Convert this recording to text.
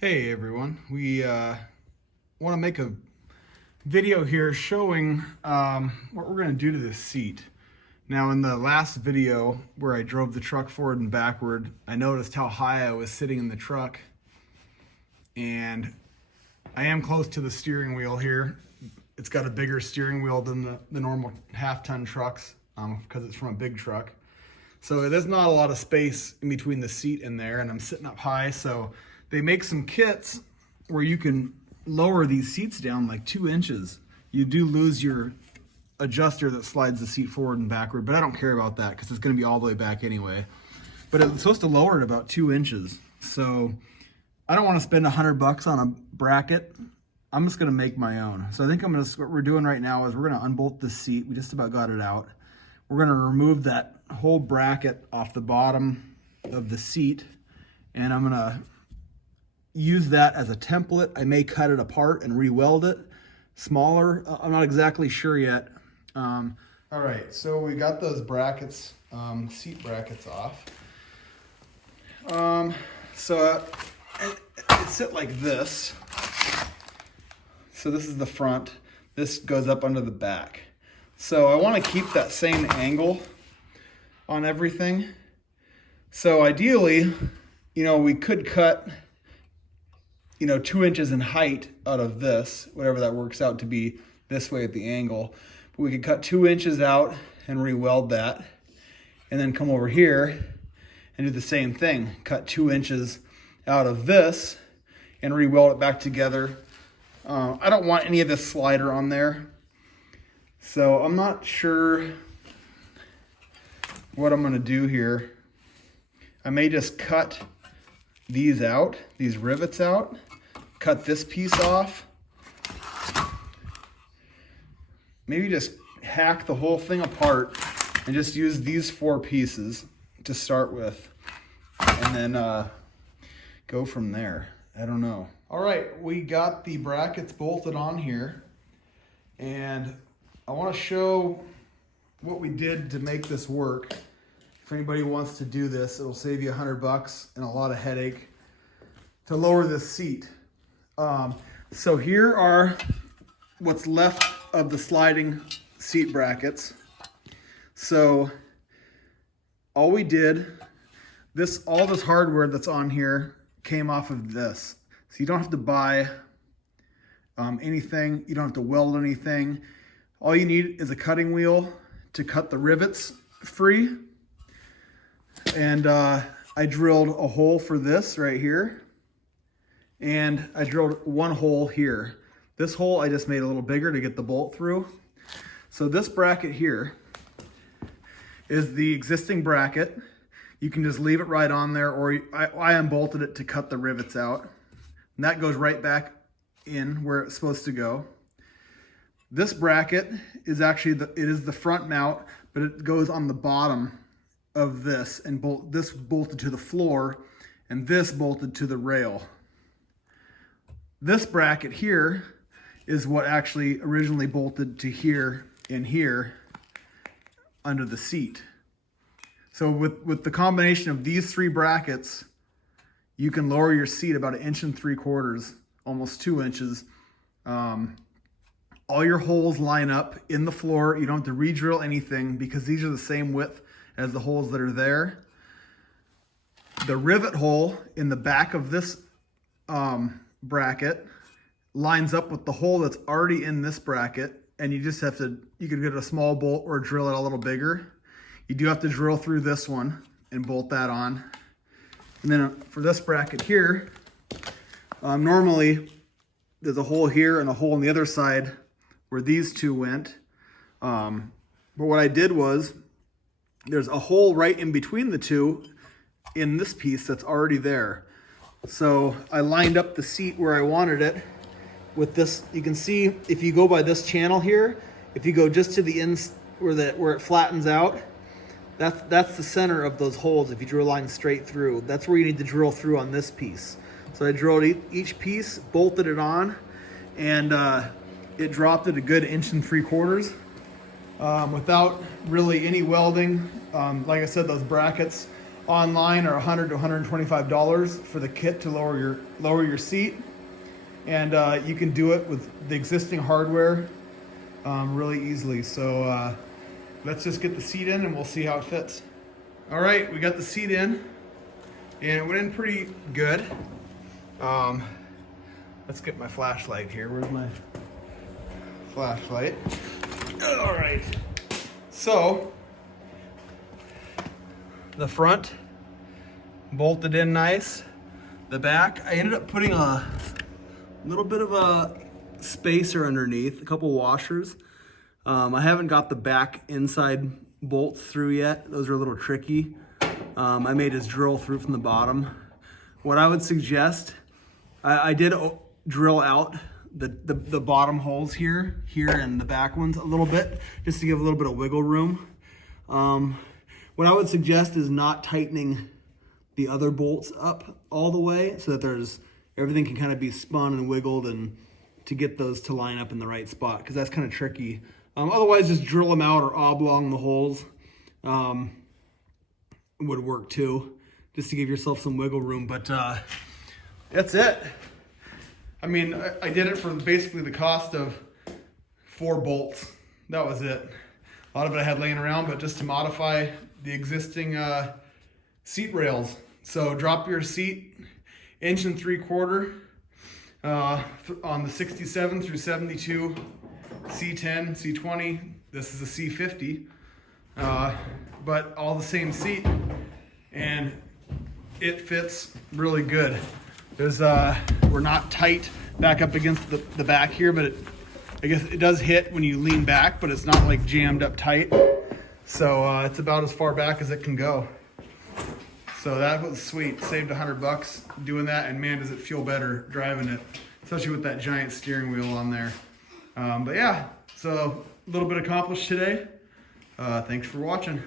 Hey everyone, we want to make a video here showing what we're going to do to this seat. Now in the last video where I drove the truck forward and backward, I noticed how high I was sitting in the truck, and I am close to the steering wheel here. It's got a bigger steering wheel than the normal half-ton trucks because it's from a big truck. So there's not a lot of space in between the seat and there, and I'm sitting up high, so they make some kits where you can lower these seats down like 2 inches. You do lose your adjuster that slides the seat forward and backward, but I don't care about that because it's going to be all the way back anyway. But it's supposed to lower it about 2 inches. So I don't want to spend $100 on a bracket. I'm just going to make my own. So I think what we're doing right now is we're going to unbolt the seat. We just about got it out. We're going to remove that whole bracket off the bottom of the seat, and I'm going to use that as a template. I may cut it apart and re-weld it smaller. I'm not exactly sure yet. All right, so we got those brackets, seat brackets off. It sit like this. So this is the front. This goes up under the back. So I want to keep that same angle on everything. So ideally, we could cut 2 inches in height out of this, whatever that works out to be this way at the angle. But we could cut 2 inches out and re-weld that, and then come over here and do the same thing. Cut 2 inches out of this and re-weld it back together. I don't want any of this slider on there, so I'm not sure what I'm gonna do here. I may just cut these out, these rivets out, cut this piece off, maybe just hack the whole thing apart and just use these 4 pieces to start with, and then go from there. I don't know. All right, we got the brackets bolted on here, and I want to show what we did to make this work. If anybody wants to do this, it'll save you $100 and a lot of headache to lower this seat. So here are what's left of the sliding seat brackets. So all we did, all this hardware that's on here came off of this. So you don't have to buy anything. You don't have to weld anything. All you need is a cutting wheel to cut the rivets free. And I drilled a hole for this right here. And I drilled one hole here. This hole I just made a little bigger to get the bolt through. So this bracket here is the existing bracket. You can just leave it right on there, or I unbolted it to cut the rivets out. And that goes right back in where it's supposed to go. This bracket is actually it is the front mount, but it goes on the bottom of this, and this bolted to the floor, and this bolted to the rail. This bracket here is what actually originally bolted to here and here under the seat. So with the combination of these 3 brackets, you can lower your seat about 1.75 inches, almost 2 inches. All your holes line up in the floor. You don't have to re-drill anything because these are the same width as the holes that are there. The rivet hole in the back of this bracket lines up with the hole that's already in this bracket, and you just have to, you could get a small bolt or drill it a little bigger. You do have to drill through this one and bolt that on. And then for this bracket here, normally there's a hole here and a hole on the other side where these 2 went. But what I did was, there's a hole right in between the 2 in this piece that's already there. So I lined up the seat where I wanted it with this. You can see if you go by this channel here, if you go just to the ends where it flattens out, that's the center of those holes. If you drill a line straight through, that's where you need to drill through on this piece. So I drilled each piece, bolted it on, and it dropped it a good 1.75 inches without really any welding. Like I said, those brackets online are $100 to $125 for the kit to lower your seat, and you can do it with the existing hardware really easily. So let's just get the seat in and we'll see how it fits. All right, we got the seat in, and it went in pretty good. Let's get my flashlight here. Where's my flashlight? All right. So the front bolted in nice. The back, I ended up putting a little bit of a spacer underneath, a couple washers. I haven't got the back inside bolts through yet. Those are a little tricky. I made his drill through from the bottom. What I would suggest, I did drill out the bottom holes here and the back ones a little bit, just to give a little bit of wiggle room. What I would suggest is not tightening the other bolts up all the way, so that everything can kind of be spun and wiggled, and to get those to line up in the right spot, because that's kind of tricky. Otherwise, just drill them out or oblong the holes would work too, just to give yourself some wiggle room. But that's it. I mean, I did it for basically the cost of 4 bolts. That was it. A lot of it I had laying around, but just to modify the existing seat rails. So drop your seat 1 3/4 on the 67 through 72 C10, C20. This is a C50, but all the same seat, and it fits really good. We're not tight back up against the back here, but I guess it does hit when you lean back, but it's not like jammed up tight. So it's about as far back as it can go. So that was sweet. Saved $100 doing that, and man, does it feel better driving it, especially with that giant steering wheel on there. But yeah, so a little bit accomplished today. Thanks for watching.